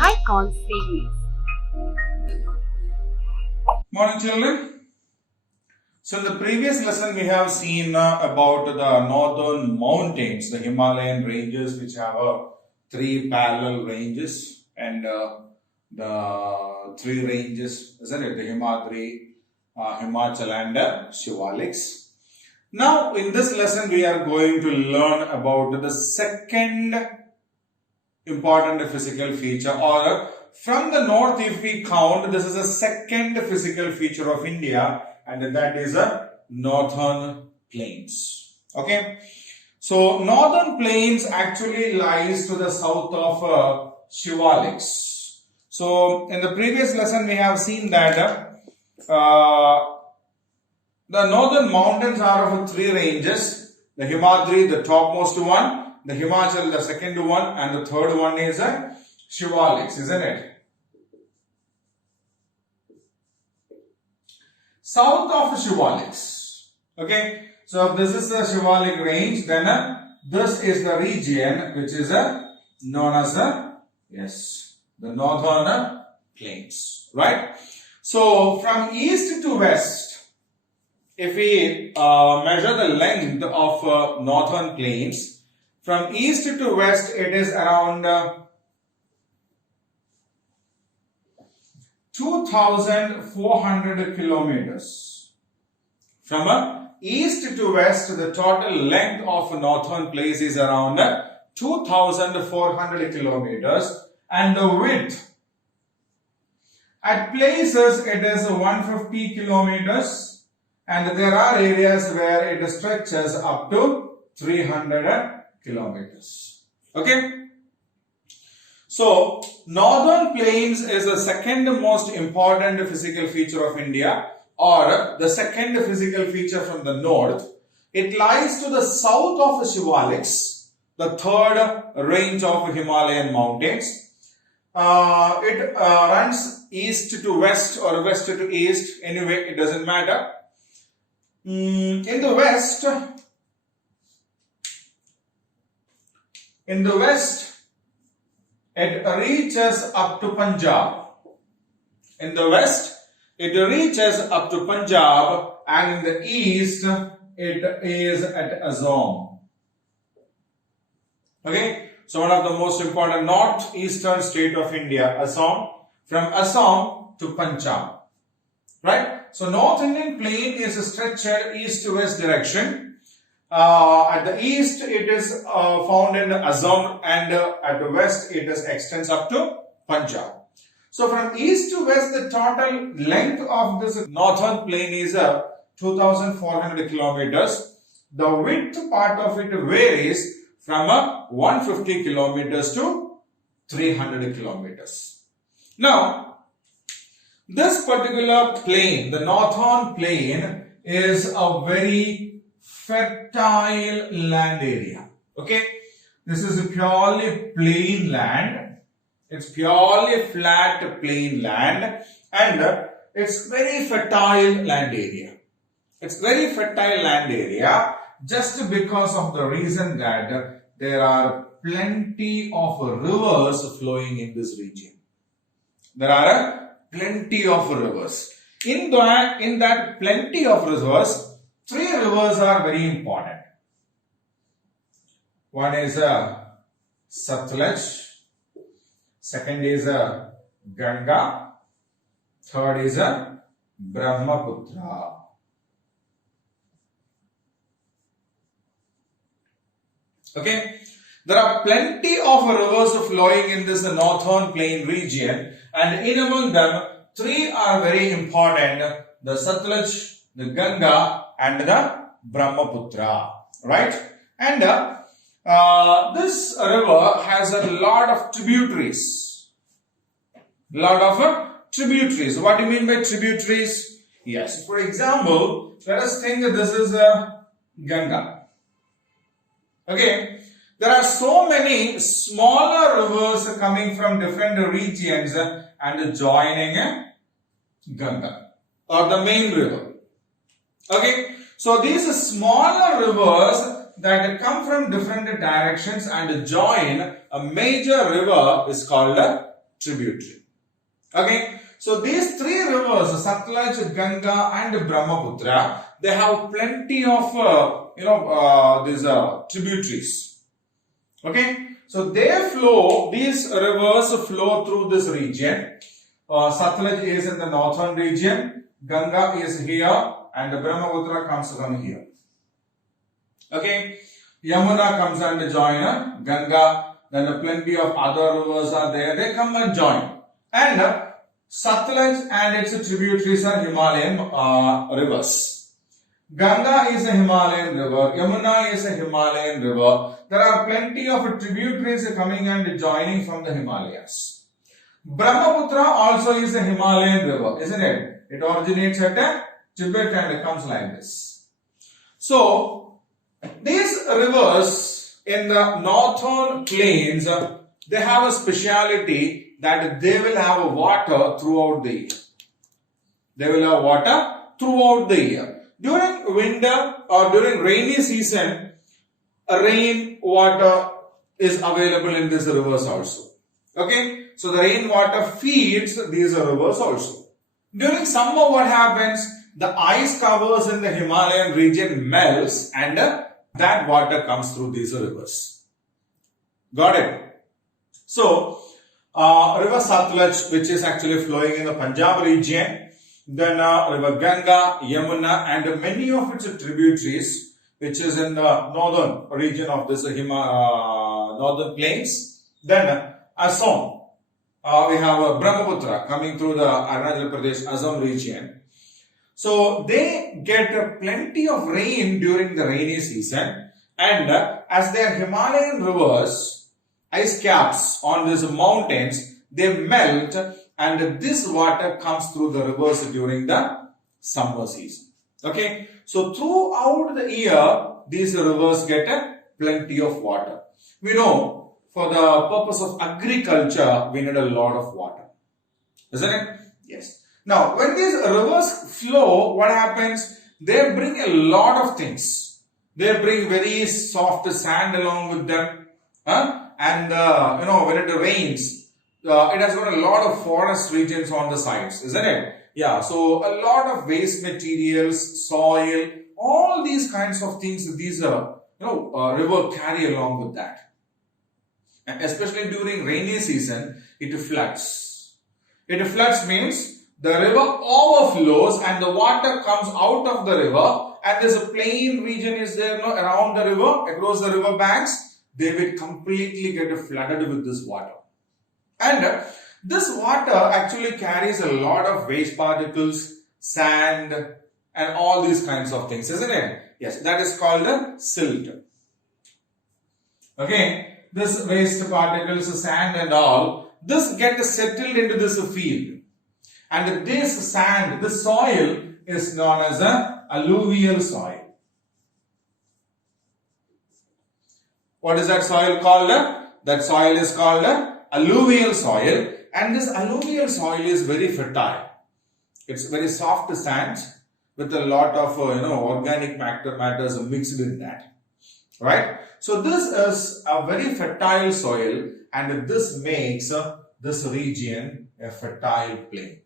Icon series. Morning children. So in the previous lesson we have seen about the northern mountains, the Himalayan ranges, which have three parallel ranges, and the three ranges, isn't it? The Himadri, Himachal and Shivaliks. Now in this lesson we are going to learn about the second important physical feature, or from the north if we count, this is the second physical feature of India, and that is a northern plains. Okay, so northern plains actually lies to the south of Shivaliks. So in the previous lesson we have seen that the northern mountains are of three ranges: the Himadri, the topmost one; the Himachal, the second one; and the third one is Shivaliks, isn't it? South of Shivaliks. Okay, so if this is the Shivalik range, then this is the region which is known as the northern plains, right? So from east to west, if we measure the length of northern plains, from east to west, it is around 2,400 kilometers. From east to west, the total length of northern plains is around 2,400 kilometers, and the width at places it is 150 kilometers, and there are areas where it stretches up to 300 kilometers. Okay, so northern plains is the second most important physical feature of India, or the second physical feature from the north. It lies to the south of Shivaliks, the third range of Himalayan mountains. It runs east to west or west to east, anyway it doesn't matter. In the west, it reaches up to Punjab. In the west, it reaches up to Punjab, and in the east, it is at Assam. Okay, so one of the most important northeastern state of India, Assam. From Assam to Punjab, right? So North Indian plain is stretched east to west direction. At the east, it is found in Assam, and at the west, it extends up to Punjab. So from east to west, the total length of this northern plain is 2,400 kilometers. The width part of it varies from 150 kilometers to 300 kilometers. Now, this particular plain, the northern plain, is a very fertile land area. Okay, this is a purely plain land. It's purely flat plain land, and it's very fertile land area. It's very fertile land area just because of the reason that there are plenty of rivers flowing in this region. There are plenty of rivers. In that plenty of rivers, three rivers are very important. One is Satluj, second is Ganga, third is Brahmaputra. Okay, there are plenty of rivers flowing in this northern plain region, and in among them, three are very important: the Satluj, the Ganga, and the Brahmaputra, right? And this river has a lot of tributaries. What do you mean by tributaries? Yes, for example, let us think that this is Ganga. Okay, there are so many smaller rivers coming from different regions and joining Ganga, or the main river. Okay, so these smaller rivers that come from different directions and join a major river is called tributary. Okay, so these three rivers, Satluj, Ganga and Brahmaputra, they have plenty of these tributaries. Okay, so these rivers flow through this region. Satluj is in the northern region, Ganga is here, and Brahmaputra comes from here. Okay, Yamuna comes and join Ganga, then plenty of other rivers are there, they come and join. And Satluj and its tributaries are Himalayan rivers. Ganga is a Himalayan river, Yamuna is a Himalayan river. There are plenty of tributaries coming and joining from the Himalayas. Brahmaputra also is a Himalayan river, isn't it? It originates at Tibet and it comes like this. So, these rivers in the northern plains, they have a speciality that they will have water throughout the year. They will have water throughout the year. During winter or during rainy season, rain water is available in these rivers also. Okay, so the rainwater feeds these rivers also. During summer, what happens? The ice covers in the Himalayan region melts and that water comes through these rivers. Got it? So, river Satluj, which is actually flowing in the Punjab region, then river Ganga, Yamuna and many of its tributaries, which is in the northern region of this northern plains. Then Assam, we have Brahmaputra coming through the Arunachal Pradesh, Assam region. So they get plenty of rain during the rainy season, and as they are Himalayan rivers, ice caps on these mountains, they melt and this water comes through the rivers during the summer season. Okay, so throughout the year, these rivers get plenty of water. We know for the purpose of agriculture, we need a lot of water. Isn't it? Yes. Now, when these rivers flow, what happens? They bring a lot of things. They bring very soft sand along with them. And, when it rains, it has got a lot of forest regions on the sides. Isn't it? Yeah. So, a lot of waste materials, soil, all these kinds of things, these, river carry along with that. And especially during rainy season, it floods. It floods means the river overflows and the water comes out of the river, and there's a plain region is there around the river, across the river banks. They will completely get flooded with this water. And this water actually carries a lot of waste particles, sand, and all these kinds of things, isn't it? Yes, that is called a silt. Okay. This waste particles, sand and all, this gets settled into this field. And this sand, this soil is known as an alluvial soil. What is that soil called? That soil is called alluvial soil. And this alluvial soil is very fertile. It's very soft sand with a lot of organic matters mixed in that. Right? So this is a very fertile soil, and this makes this region a fertile plain.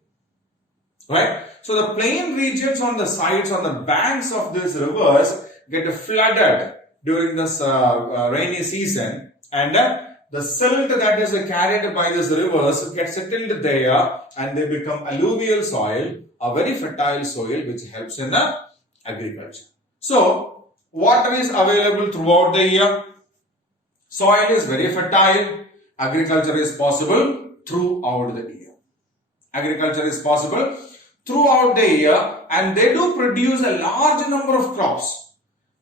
Right? So the plain regions on the sides, on the banks of these rivers get flooded during this rainy season, and the silt that is carried by these rivers gets settled there and they become alluvial soil, a very fertile soil which helps in the agriculture. So, water is available throughout the year. Soil is very fertile. Agriculture is possible throughout the year. Agriculture is possible throughout the year, and they do produce a large number of crops.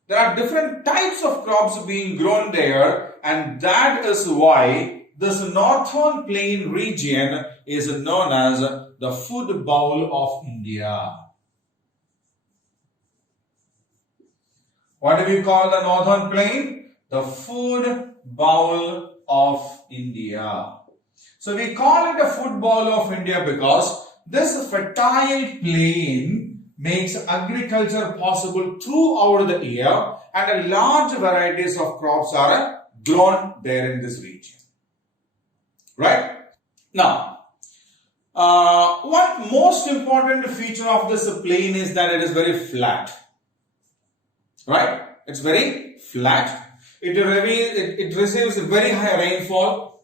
There are different types of crops being grown there, and that is why this northern plain region is known as the food bowl of India. What do we call the northern plain? The food bowl of India. So we call it a food bowl of India because this fertile plain makes agriculture possible throughout the year, and a large varieties of crops are grown there in this region. Right? Now, one most important feature of this plain is that it is very flat. Right? It's very flat. It receives very high rainfall.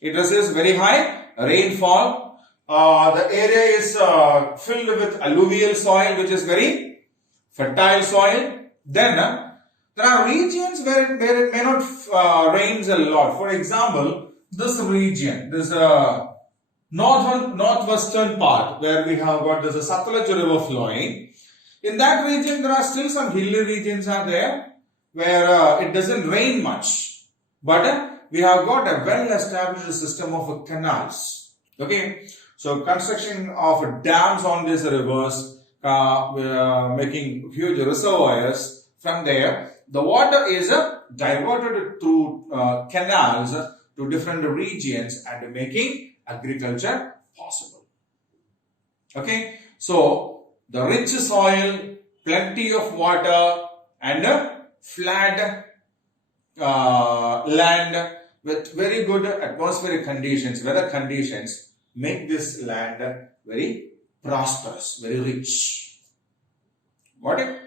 It receives very high rainfall. The area is filled with alluvial soil, which is very fertile soil. Then there are regions where it may not rains a lot. For example, this region, this northwestern part where we have got this Satluj river flowing. In that region, there are still some hilly regions are there where it doesn't rain much. But we have got a well-established system of canals. Okay, so construction of dams on these rivers, making huge reservoirs. From there, the water is diverted through canals to different regions and making agriculture possible. Okay, so the rich soil, plenty of water, and flat land with very good atmospheric conditions, weather conditions, make this land very prosperous, very rich. Got it?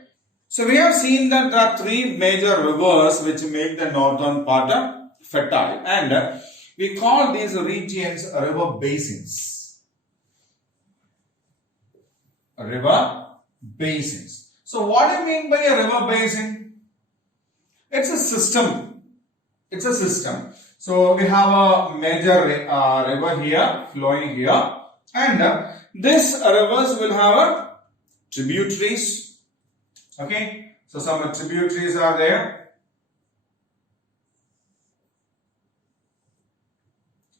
So we have seen that there are three major rivers which make the northern part fertile, and we call these regions river basins. River basins. So what do you mean by a river basin? It's a system. It's a system. So we have a major river here flowing here, and these rivers will have tributaries. Okay, so some tributaries are there,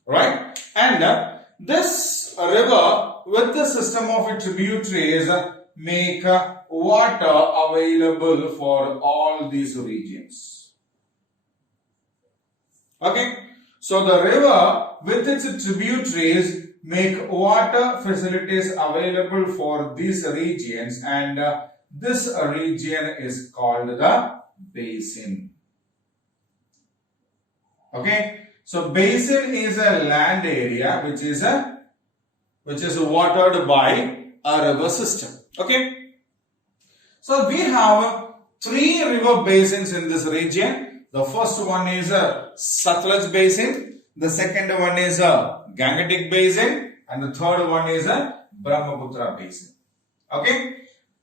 right? And this river with the system of tributaries make water available for all these regions. Okay, so the river with its tributaries make water facilities available for these regions, and this region is called the basin. Okay, so basin is a land area which is watered by a river system. Okay, so we have three river basins in this region. The first one is a Satluj basin, the second one is a Gangetic basin, and the third one is a Brahmaputra basin. Okay,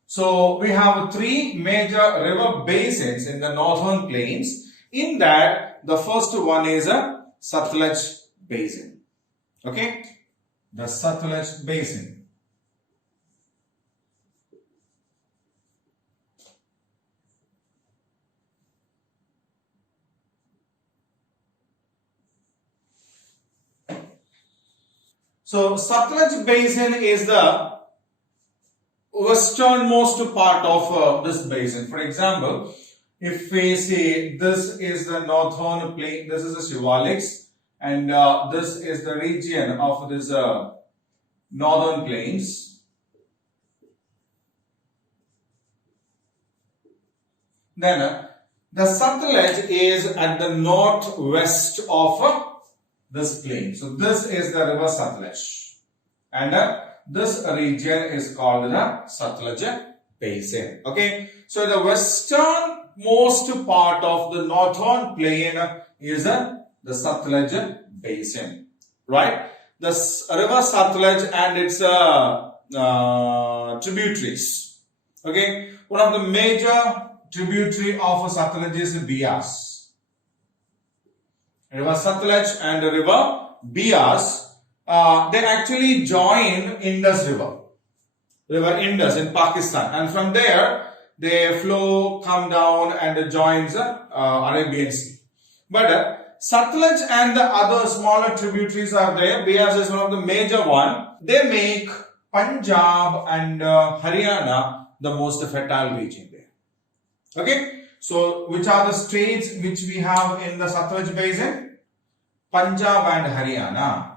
so we have three major river basins in the northern plains. In that, the first one is a Satluj basin. Okay, the Satluj basin. So Satluj basin is the westernmost part of this basin. For example, if we say this is the northern plain, this is the Shivaliks, and this is the region of this northern plains. Then the Satluj is at the northwest of this plain. So this is the river Satluj, and this region is called the Satluj basin. Okay, so the westernmost part of the northern plain is the Satluj basin, right? The river Satluj and its tributaries. Okay, one of the major tributary of Satluj is Beas. River Satluj and the river Beas, they actually join Indus River, River Indus in Pakistan, and from there they flow, come down and joins Arabian Sea. But Satluj and the other smaller tributaries are there. Beas is one of the major one. They make Punjab and Haryana the most fertile region there. Okay, so which are the states which we have in the Satluj basin? Punjab and Haryana.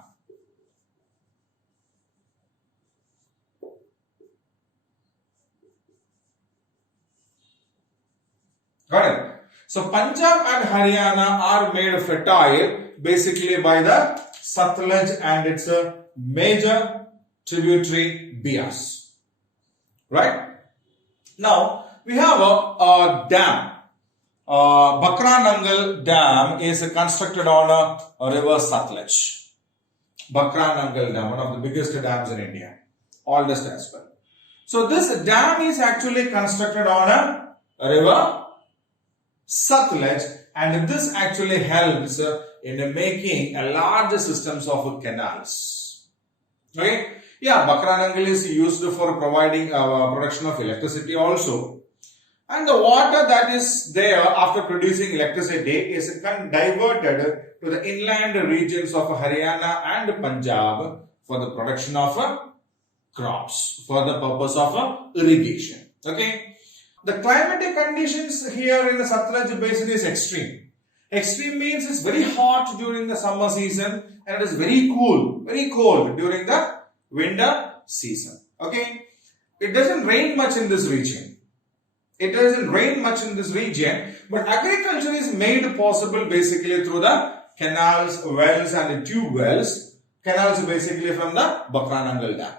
Got it? So Punjab and Haryana are made fertile basically by the Satluj and its major tributary Beas. Right? Now, we have a dam. Bakra Nangal Dam is constructed on a river Satluj. Bakra Nangal Dam, one of the biggest dams in India. Oldest as well. So this dam is actually constructed on a river Satluj, and this actually helps in making a large systems of canals. Okay? Yeah, Bakra Nangal is used for providing production of electricity also. And the water that is there after producing electricity is diverted to the inland regions of Haryana and Punjab for the production of crops, for the purpose of irrigation. Okay. The climatic conditions here in the Satluj basin is extreme. Extreme means it's very hot during the summer season and it is very cool, very cold during the winter season. Okay. It doesn't rain much in this region. It doesn't rain much in this region, but agriculture is made possible basically through the canals, wells and tube wells. Canals basically from the Bakra Nangal Dam.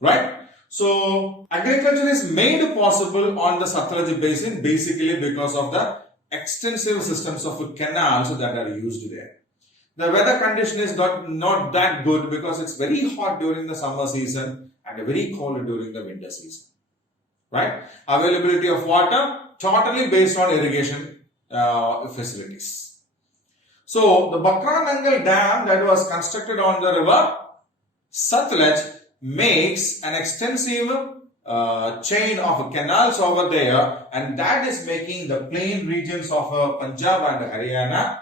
Right? So, agriculture is made possible on the Satluj basin basically because of the extensive systems of canals that are used there. The weather condition is not that good because it's very hot during the summer season and very cold during the winter season. Right? Availability of water totally based on irrigation facilities. So, the Bakra Nangal Dam that was constructed on the river Satluj makes an extensive chain of canals over there, and that is making the plain regions of Punjab and Haryana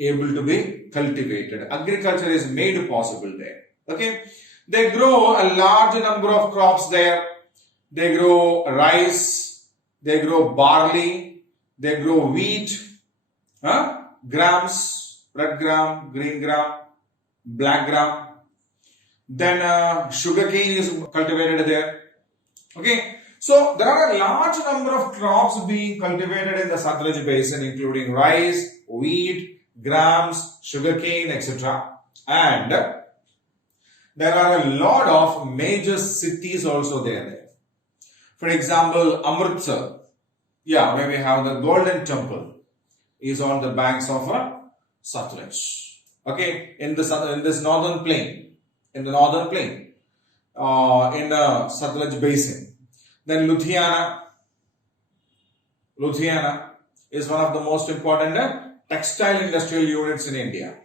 able to be cultivated. Agriculture is made possible there. Okay? They grow a large number of crops there. They grow rice, they grow barley, they grow wheat, grams, red gram, green gram, black gram. Then sugarcane is cultivated there. Okay, so there are a large number of crops being cultivated in the Satluj basin, including rice, wheat, grams, sugarcane, etc. And there are a lot of major cities also there. For example, Amritsar, yeah, where we have the Golden Temple, is on the banks of Satluj. Okay, in this northern plain, in the Satluj basin. Then Ludhiana is one of the most important textile industrial units in India.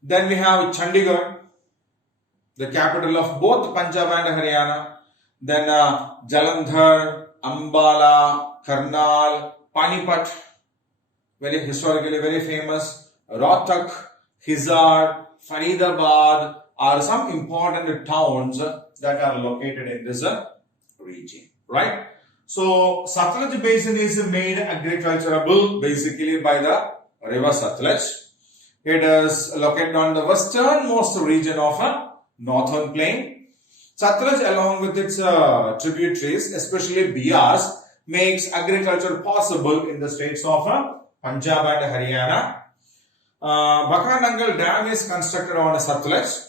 Then we have Chandigarh, the capital of both Punjab and Haryana. Then Jalandhar, Ambala, Karnal, Panipat, very historically very famous. Rohtak, Hisar, Faridabad are some important towns that are located in this region. Right? So, Satluj basin is made agriculturable basically by the river Satluj. It is located on the westernmost region of a northern plain. Satluj along with its tributaries, especially Beas, makes agriculture possible in the states of Punjab and Haryana. Bakra Nangal Dam is constructed on Satluj,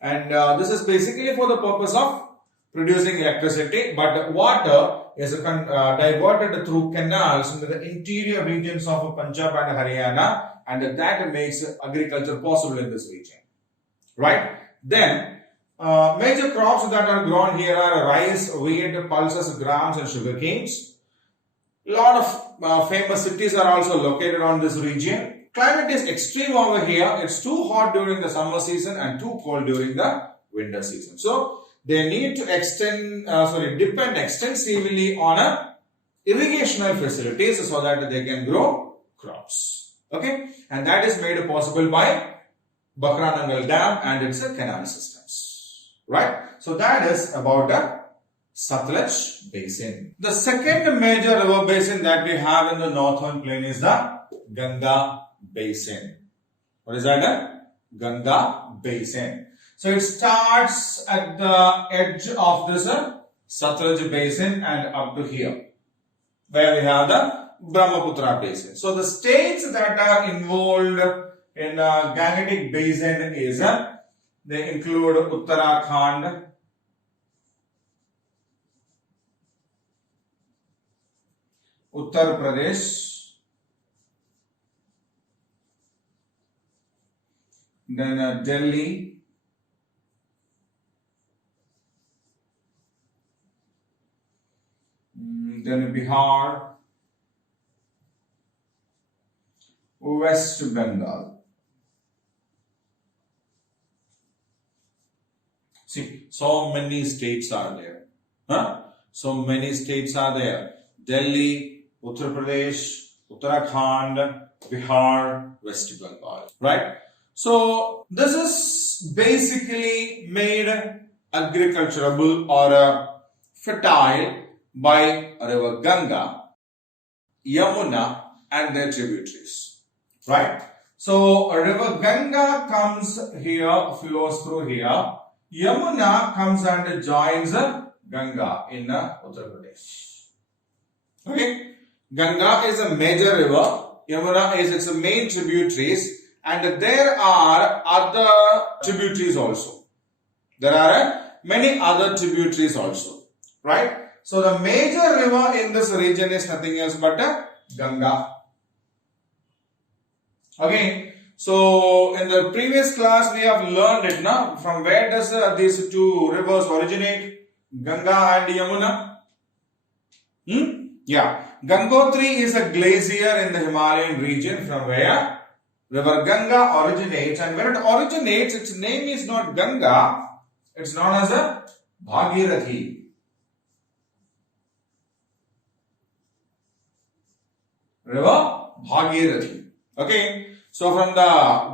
and this is basically for the purpose of producing electricity, but water is diverted through canals into the interior regions of Punjab and Haryana, and that makes agriculture possible in this region. Right? Then, major crops that are grown here are rice, wheat, pulses, grams and sugar canes. A lot of famous cities are also located on this region. Climate is extreme over here. It's too hot during the summer season and too cold during the winter season. So, they need to depend extensively on irrigational facilities so that they can grow crops. Okay, and that is made possible by Bakra Nangal Dam and its canal systems. Right? So that is about the Satluj basin. The second major river basin that we have in the northern plain is the Ganga basin. What is that? Ganga basin. So it starts at the edge of this Satluj basin and up to here, where we have the Brahmaputra basin. So the states that are involved in Gangetic Basin is they include Uttarakhand, Uttar Pradesh, then Delhi, then Bihar, West Bengal. See, so many states are there. Huh? So many states are there. Delhi, Uttar Pradesh, Uttarakhand, Bihar, West Bengal. Right? So, this is basically made agriculturable or fertile by river Ganga, Yamuna and their tributaries. Right? So, river Ganga comes here, flows through here. Yamuna comes and joins Ganga in Uttar Pradesh. Okay? Ganga is a major river. Yamuna is its main tributaries. And there are other tributaries also. There are many other tributaries also. Right? So, the major river in this region is nothing else but Ganga. Okay. So, in the previous class we have learned it now. From where does these two rivers originate? Ganga and Yamuna. Yeah. Gangotri is a glacier in the Himalayan region from where river Ganga originates. And when it originates, its name is not Ganga. It's known as a Bhagirathi. River Bhagirathi. Okay. So, from the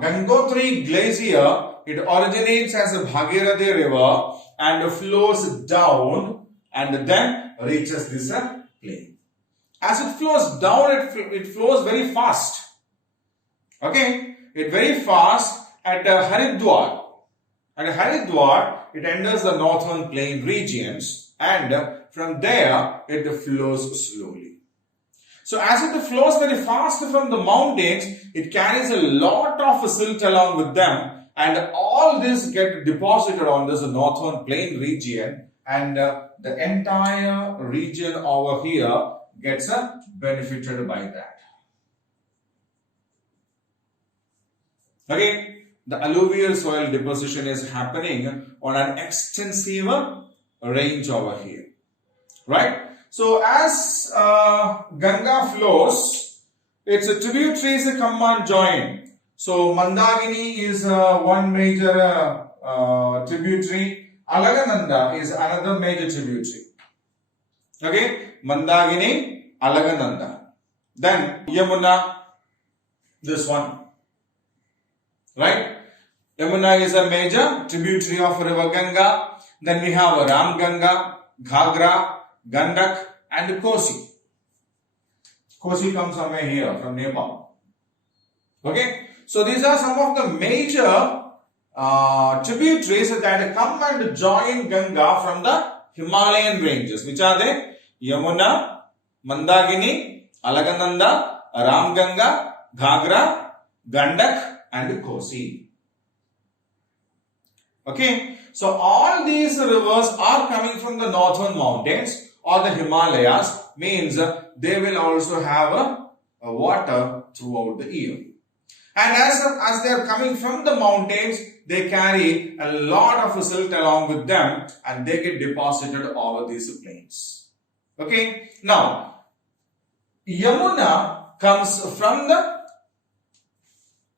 Gangotri glacier, it originates as a Bhagirathi river and flows down and then reaches this plain. As it flows down, it flows very fast. Okay, it very fast at Haridwar. At Haridwar, it enters the northern plain regions and from there, it flows slowly. So, as it flows very fast from the mountains, it carries a lot of silt along with them and all this get deposited on this northern plain region and the entire region over here gets benefited by that. Okay, the alluvial soil deposition is happening on an extensive range over here, right? So, as Ganga flows, its tributaries come and join. So, Mandakini is one major tributary. Alagananda is another major tributary. Okay, Mandakini, Alagananda. Then Yamuna, this one. Right? Yamuna is a major tributary of river Ganga. Then we have Ram Ganga, Ghagra, Gandak and Kosi. Kosi comes somewhere here from Nepal. Okay. So, these are some of the major tributaries that come and join Ganga from the Himalayan ranges. Which are they? Yamuna, Mandakini, Alagananda, Ram Ganga, Ghagra, Gandak and Kosi. Okay. So, all these rivers are coming from the northern mountains or the Himalayas, means they will also have a water throughout the year. And as they are coming from the mountains, they carry a lot of silt along with them and they get deposited over these plains. Okay. Now, Yamuna comes from the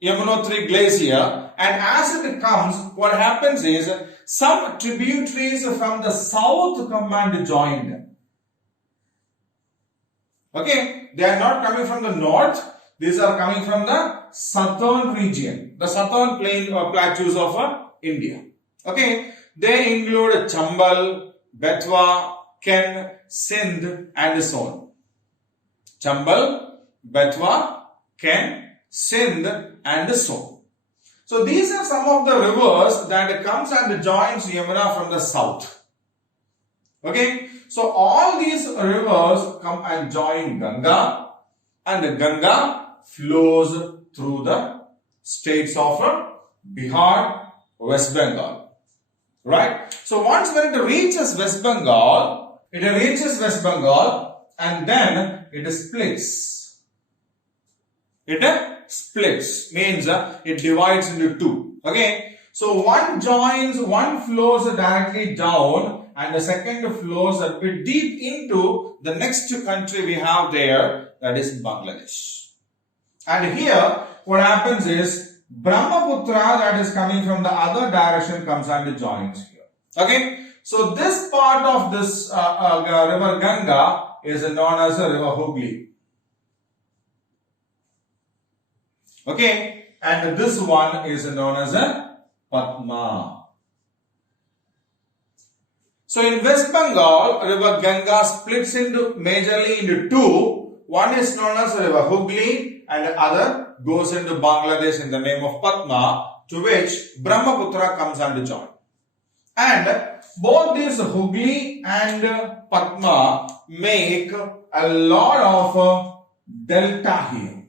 Yamunotri glacier and as it comes, what happens is some tributaries from the south come and join them. Okay, they are not coming from the north, these are coming from the southern region, the southern plain or plateaus of India. Okay, they include Chambal, Betwa, Ken, Sindh and so on. Chambal, Betwa, Ken, Sindh and so on. So these are some of the rivers that comes and joins Yamuna from the south. Okay, so all these rivers come and join Ganga and Ganga flows through the states of Bihar, West Bengal. Right? So once when it reaches West Bengal, and then it splits. It splits, means it divides into two. Okay? So one flows directly down and the second flows a bit deep into the next country we have there, that is Bangladesh. And here what happens is Brahmaputra that is coming from the other direction comes and joins here. Okay, so this part of this river Ganga is known as the river Hooghly. Okay, and this one is known as a Padma. So in West Bengal, river Ganga splits majorly into two. One is known as river Hooghly and the other goes into Bangladesh in the name of Padma, to which Brahmaputra comes and joins. And both these Hooghly and Padma make a lot of delta here.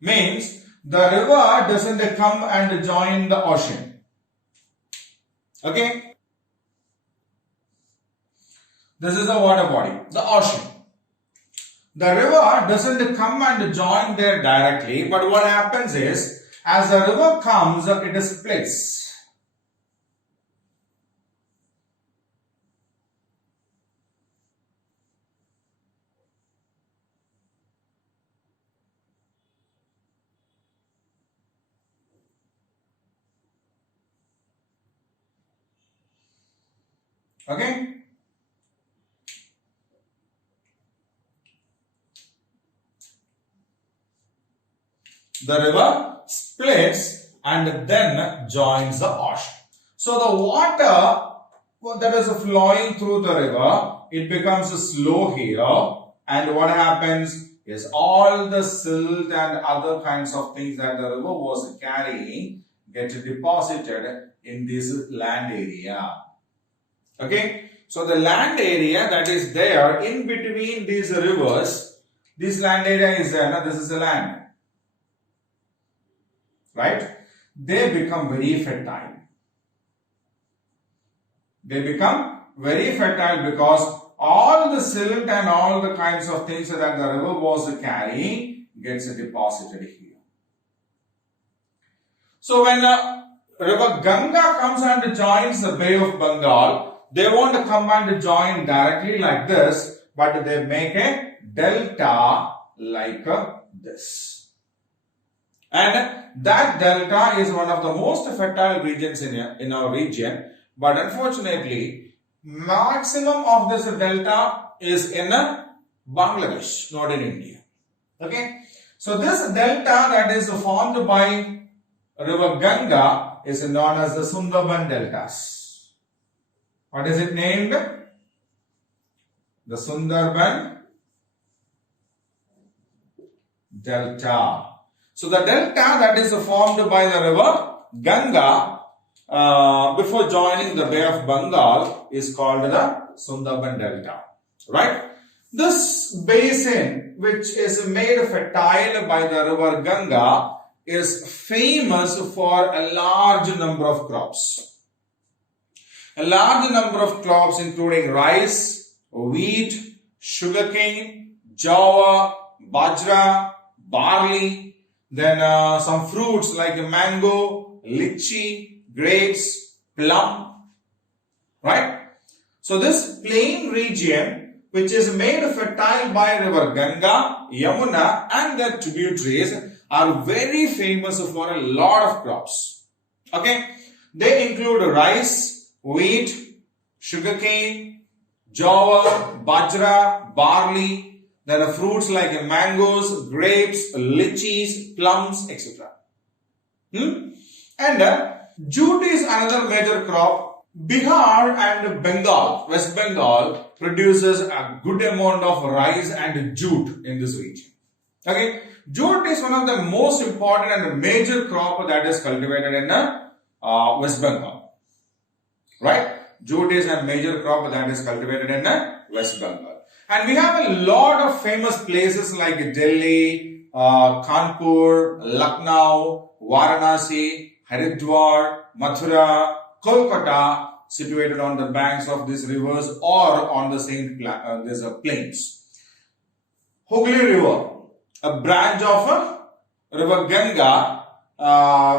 Means the river doesn't come and join the ocean. Okay? This is the water body, the ocean. The river doesn't come and join there directly, but what happens is, as the river comes, it splits. Okay? The river splits and then joins the ocean. So the water that is flowing through the river, it becomes slow here, and what happens is all the silt and other kinds of things that the river was carrying get deposited in this land area. Okay, so the land area that is there in between these rivers, this land area is there, this is the land. Right? They become very fertile. They become very fertile because all the silt and all the kinds of things that the river was carrying gets deposited here. So when river Ganga comes and joins the Bay of Bengal, they won't come and join directly like this, but they make a delta like this. And that delta is one of the most fertile regions in our region. But unfortunately, maximum of this delta is in Bangladesh, not in India. Okay. So this delta that is formed by river Ganga is known as the Sundarban deltas. What is it named? The Sundarban delta. So the delta that is formed by the river Ganga before joining the Bay of Bengal is called the Sundarban delta. Right? This basin, which is made fertile by the river Ganga, is famous for a large number of crops. A large number of crops including rice, wheat, sugarcane, jowar, bajra, barley, then some fruits like mango, lychee, grapes, plum, right? So this plain region, which is made fertile by river Ganga, Yamuna and their tributaries, are very famous for a lot of crops. Okay, they include rice, wheat, sugarcane, jowar, bajra, barley, then fruits like mangoes, grapes, lychees, plums, etc. And jute is another major crop. Bihar and Bengal, West Bengal, produces a good amount of rice and jute in this region. Okay, jute is one of the most important and major crop that is cultivated in West Bengal. Right? Jute is a major crop that is cultivated in West Bengal. And we have a lot of famous places like Delhi, Kanpur, Lucknow, Varanasi, Haridwar, Mathura, Kolkata, situated on the banks of these rivers or on the same plains. Hooghly River, a branch of river Ganga,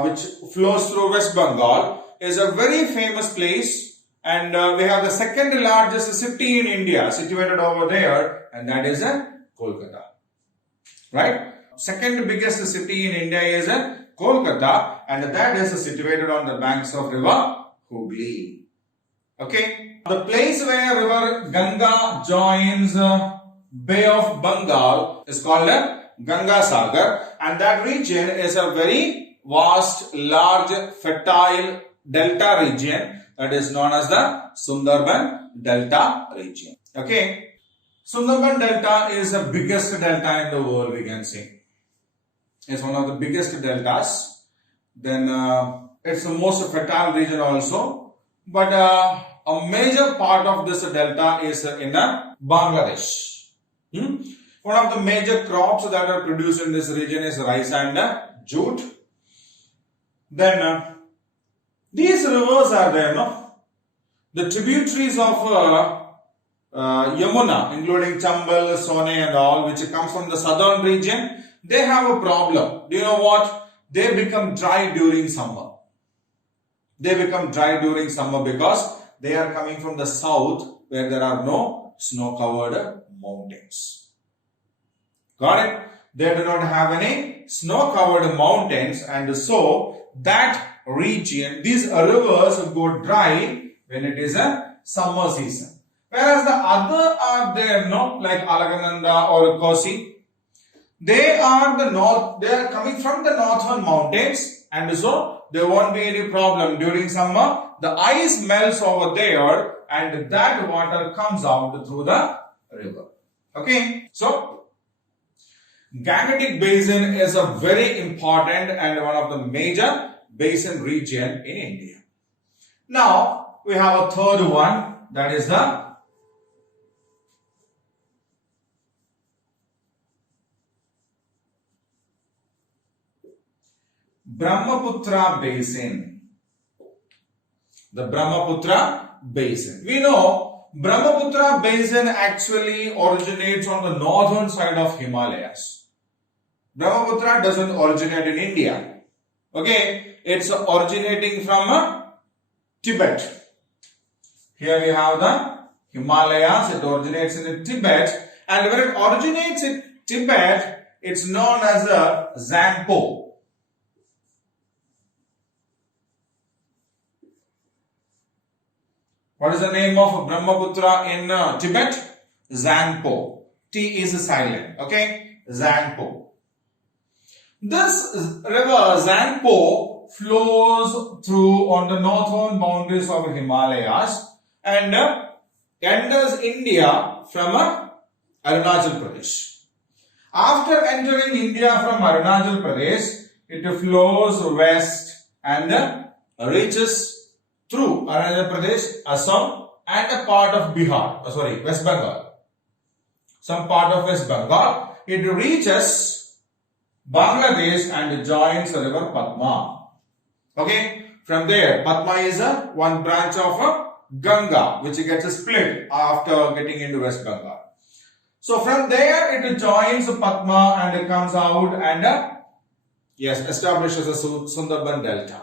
which flows through West Bengal, is a very famous place, and we have the second largest city in India situated over there, and that is Kolkata. Right? Second biggest city in India is Kolkata, and that is situated on the banks of river Hooghly. Okay, the place where river Ganga joins Bay of Bengal is called Ganga Sagar, and that region is a very vast, large, fertile delta region that is known as the Sundarban Delta region. Okay, Sundarban Delta is the biggest delta in the world, we can say. It's one of the biggest deltas. Then it's the most fertile region also. But a major part of this delta is in Bangladesh. One of the major crops that are produced in this region is rice and jute. Then these rivers are there, no? The tributaries of Yamuna, including Chambal, Sone and all, which comes from the southern region, they have a problem. Do you know what? They become dry during summer. They become dry during summer because they are coming from the south where there are no snow-covered mountains. Got it? They do not have any snow-covered mountains, and so that region, these rivers go dry when it is a summer season. Whereas the other are there, no, like Alagananda or Kosi, they are coming from the northern mountains, and so there won't be any problem during summer. The ice melts over there, and that water comes out through the river. Okay, so Gangetic Basin is a very important and one of the major basin region in India. Now we have a third one, that is the Brahmaputra Basin. The Brahmaputra Basin. We know Brahmaputra Basin actually originates on the northern side of Himalayas. Brahmaputra doesn't originate in India. Okay, it's originating from Tibet. Here we have the Himalayas. It originates in Tibet, and when it originates in Tibet, it's known as the Zangpo. What is the name of Brahmaputra in Tibet? Zangpo. T is silent. Okay, Zangpo. This river Zangpo flows through on the northern boundaries of Himalayas and enters India from Arunachal Pradesh. After entering India from Arunachal Pradesh, it flows west and reaches through Arunachal Pradesh, Assam and a part of Bihar, West Bengal. Some part of West Bengal. It reaches Bangladesh and joins the river Padma. Okay, from there Padma is one branch of Ganga, which gets split after getting into West Bengal. So from there it joins Padma and it comes out and establishes a Sundarban Delta.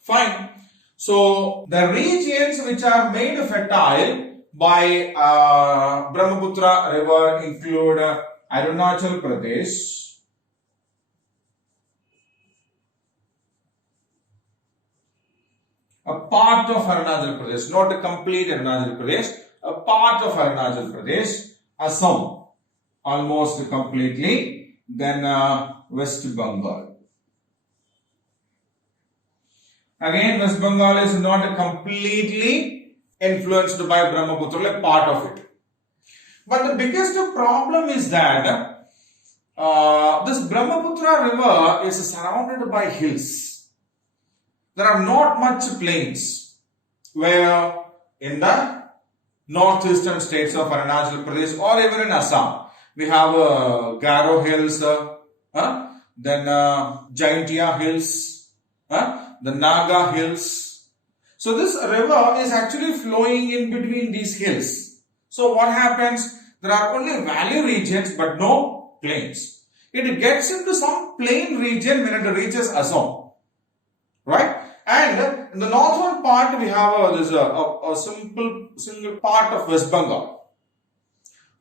Fine. So the regions which are made fertile by Brahmaputra river include Arunachal Pradesh, a part of Arunachal Pradesh, not a complete Arunachal Pradesh, a part of Arunachal Pradesh, Assam almost completely, then West Bengal. Again, West Bengal is not completely influenced by Brahmaputra, a part of it. But the biggest problem is that this Brahmaputra river is surrounded by hills. There are not much plains, where in the northeastern states of Arunachal Pradesh or even in Assam, We have Garo Hills, then Jaintia Hills, the Naga Hills. So this river is actually flowing in between these hills. So what happens? There are only valley regions but no plains. It gets into some plain region when it reaches Assam, right? And in the northern part we have a single part of West Bengal.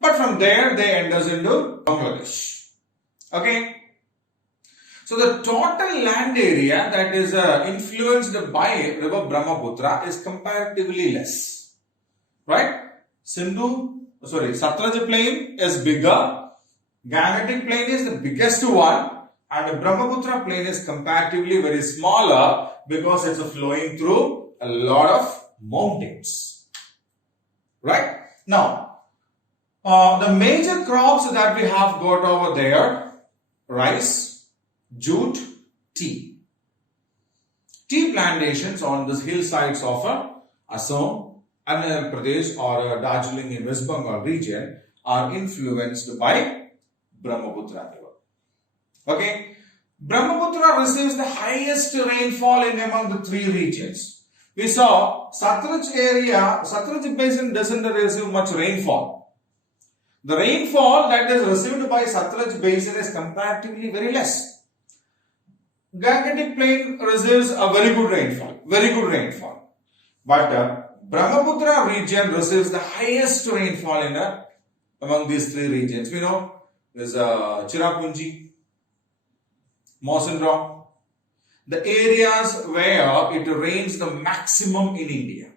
But from there they enters into Bangladesh. Okay. So the total land area that is influenced by river Brahmaputra is comparatively less, right? Satluj plain is bigger, Gangetic plain is the biggest one, and the Brahmaputra plain is comparatively very smaller because it's flowing through a lot of mountains, right? Now, the major crops that we have got over there: rice, jute, tea. Tea plantations on the hillsides of Assam, Andhra Pradesh or Darjeeling in West Bengal region are influenced by Brahmaputra river. Okay, Brahmaputra receives the highest rainfall in among the three regions. We saw Satluj basin doesn't receive much rainfall. The rainfall that is received by Satluj basin is comparatively very less. Gangetic plain receives a very good rainfall. But Brahmaputra region receives the highest rainfall among these three regions. We know there's Cherrapunji, Mawsynram, the areas where it rains the maximum in India.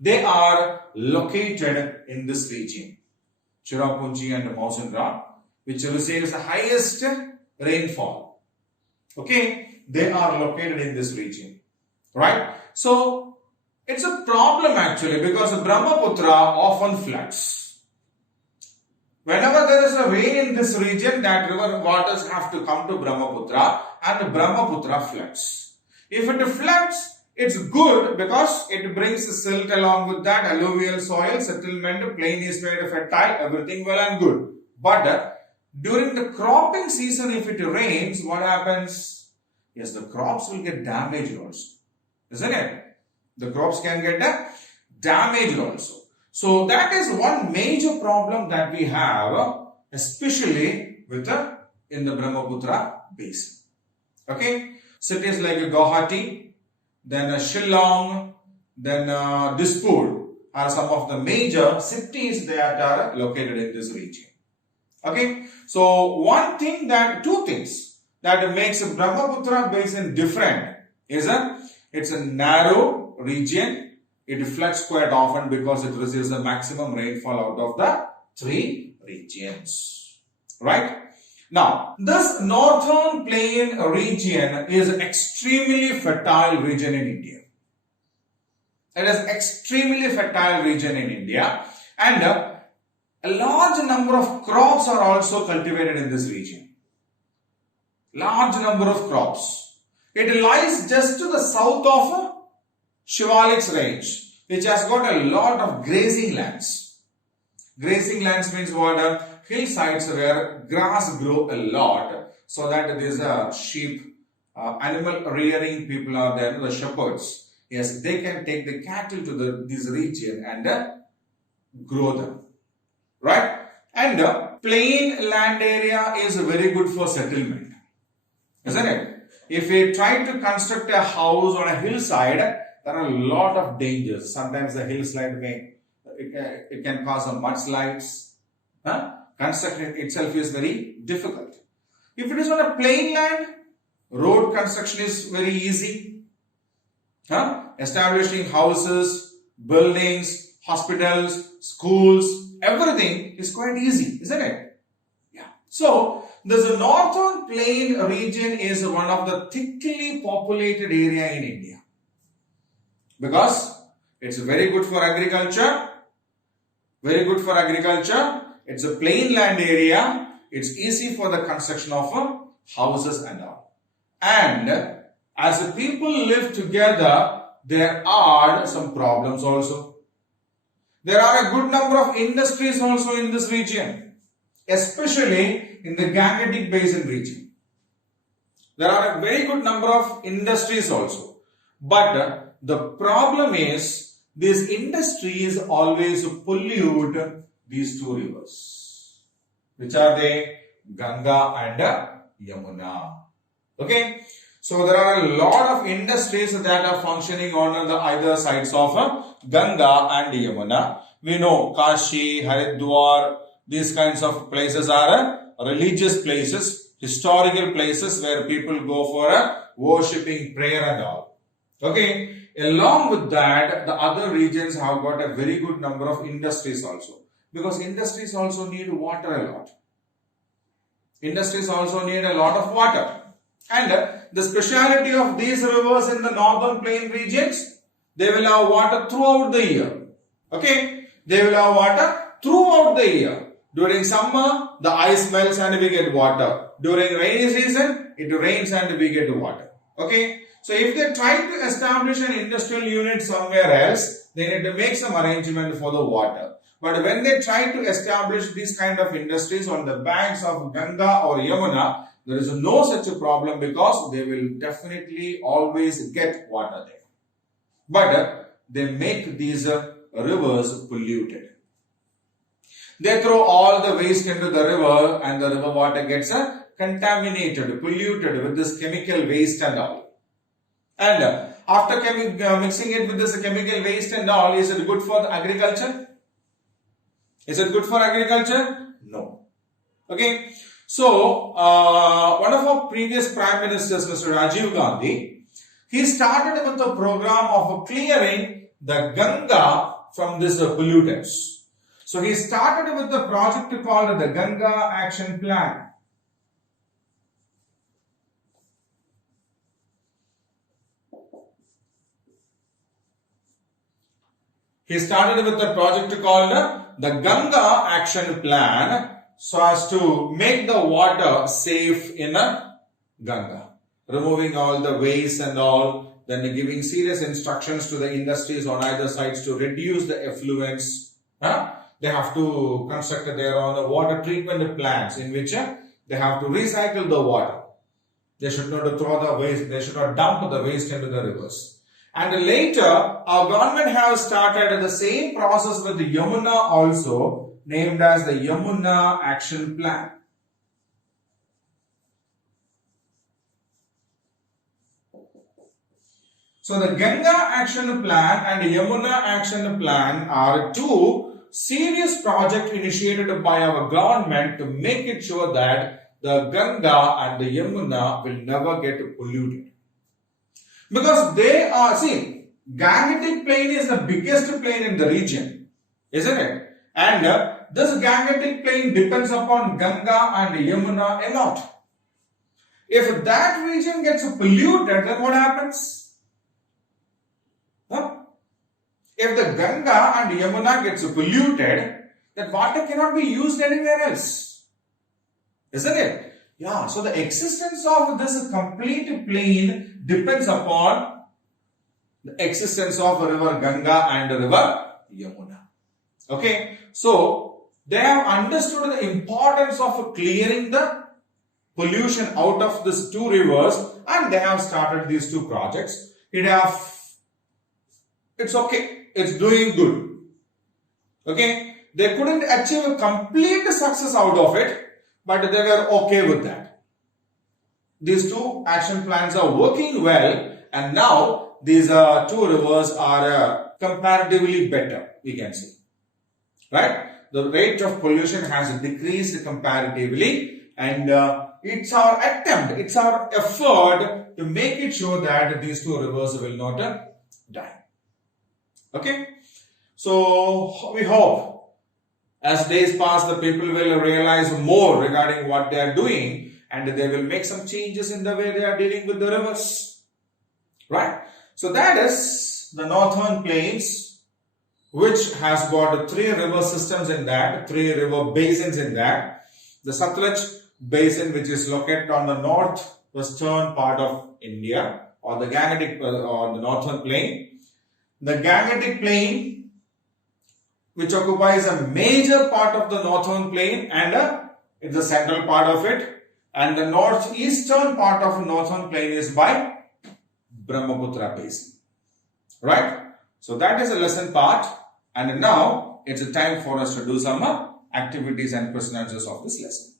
They are located in this region, Cherrapunji and Mawsynram, which receives the highest rainfall. Okay, they are located in this region, right? So it's a problem actually because Brahmaputra often floods. Whenever there is a rain in this region, that river waters have to come to Brahmaputra and Brahmaputra floods. If it floods, it's good because it brings silt along with that, alluvial soil, settlement, plain is made fertile, everything well and good. But during the cropping season, if it rains, what happens? Yes, the crops will get damaged also. Isn't it? The crops can get damaged also. So that is one major problem that we have, especially in the Brahmaputra basin. Okay, cities like Guwahati, then Shillong, then Dispur are some of the major cities that are located in this region. Okay, so two things that makes the Brahmaputra basin different is it's a narrow region. It floods quite often because it receives the maximum rainfall out of the three regions. Right? Now, this northern plain region is an extremely fertile region in India. It is extremely fertile region in India, and a large number of crops are also cultivated in this region. Large number of crops. It lies just to the south of Shivalik's range, which has got a lot of grazing lands. Grazing lands means what? Hillsides where grass grow a lot, so that these sheep, animal rearing people are there, the shepherds. Yes, they can take the cattle to this region and grow them. Right? And plain land area is very good for settlement. Isn't it? If we try to construct a house on a hillside, there are a lot of dangers. Sometimes the hillside it can cause some mudslides. Construction itself is very difficult. If it is on a plain land, road construction is very easy. Establishing houses, buildings, hospitals, schools, everything is quite easy, isn't it? Yeah. So, the northern plain region is one of the thickly populated area in India. Because it's very good for agriculture. Very good for agriculture. It's a plain land area. It's easy for the construction of houses and all. And as the people live together, there are some problems also. There are a good number of industries also in this region. especially in the Gangetic Basin region. There are a very good number of industries also. But the problem is these industries always pollute these two rivers. Which are they? Ganga and Yamuna. Okay. So there are a lot of industries that are functioning on the either sides of Ganga and Yamuna. We know Kashi, Haridwar, these kinds of places are religious places, historical places where people go for worshipping, prayer and all. Okay. Along with that, the other regions have got a very good number of industries also. Because industries also need water a lot. Industries also need a lot of water. And the speciality of these rivers in the northern plain regions, they will have water throughout the year. Okay? They will have water throughout the year. During summer, the ice melts and we get water. During rainy season, it rains and we get water. Okay? So if they try to establish an industrial unit somewhere else, they need to make some arrangement for the water. But when they try to establish these kind of industries on the banks of Ganga or Yamuna, there is no such a problem because they will definitely always get water there. But they make these rivers polluted. They throw all the waste into the river and the river water gets contaminated, polluted with this chemical waste and all. And after mixing it with this chemical waste and all, is it good for agriculture? Is it good for agriculture? No. Okay. So, one of our previous Prime Ministers, Mr. Rajiv Gandhi, he started with a program of clearing the Ganga from these pollutants. So, he started with a project called the Ganga Action Plan. He started with a project called the Ganga Action Plan so as to make the water safe in Ganga. Removing all the waste and all, then giving serious instructions to the industries on either sides to reduce the effluents. They have to construct their own water treatment plants in which they have to recycle the water. They should not throw the waste, they should not dump the waste into the rivers. And later, our government has started the same process with the Yamuna also, named as the Yamuna Action Plan. So, the Ganga Action Plan and Yamuna Action Plan are two serious projects initiated by our government to make it sure that the Ganga and the Yamuna will never get polluted. Because they are, see, Gangetic Plain is the biggest plain in the region, isn't it? And this Gangetic Plain depends upon Ganga and Yamuna a lot. If that region gets polluted, then what happens? If the Ganga and Yamuna gets polluted, that water cannot be used anywhere else, isn't it? Yeah, so the existence of this complete plain depends upon the existence of river Ganga and river Yamuna. Okay, so they have understood the importance of clearing the pollution out of these two rivers and they have started these two projects. It's okay, it's doing good. Okay, they couldn't achieve a complete success out of it, but they were okay with that. These two action plans are working well and now these two rivers are comparatively better, we can say. Right? The rate of pollution has decreased comparatively and it's our attempt, it's our effort to make it sure that these two rivers will not die. Okay? So, we hope as days pass, the people will realize more regarding what they are doing and they will make some changes in the way they are dealing with the rivers. Right? So, that is the northern plains, which has got three river systems in that, three river basins in that. The Satluj basin, which is located on the northwestern part of India, or the Gangetic or the northern plain. The Gangetic plain, which occupies a major part of the northern plain, and it's the central part of it, and the northeastern part of northern plain is by Brahmaputra basin. Right? So that is a lesson part, and now it's a time for us to do some activities and question answers of this lesson.